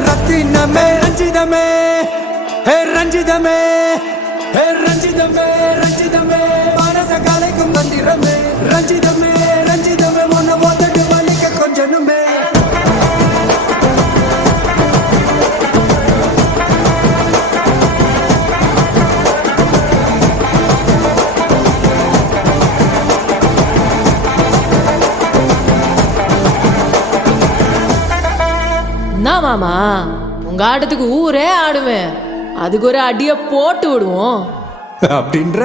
ரத்தினமே ரஞ்சிதமே ஹே ரஞ்சிதமே ஹே ரஞ்சிதமே ரஞ்சிதமே மனச கலைக்கும் மந்திரமே ரஞ்சிதமே ரஞ்சிதமே உன்னை ஒத்தட்டு வலிக்க கொஞ்சனுமே மாமா உங்க ஆட்டத்துக்கு ஊரே ஆடுவேன், அதுக்கு ஒரு அடிய போட்டு விடுவோம் அப்படின்ற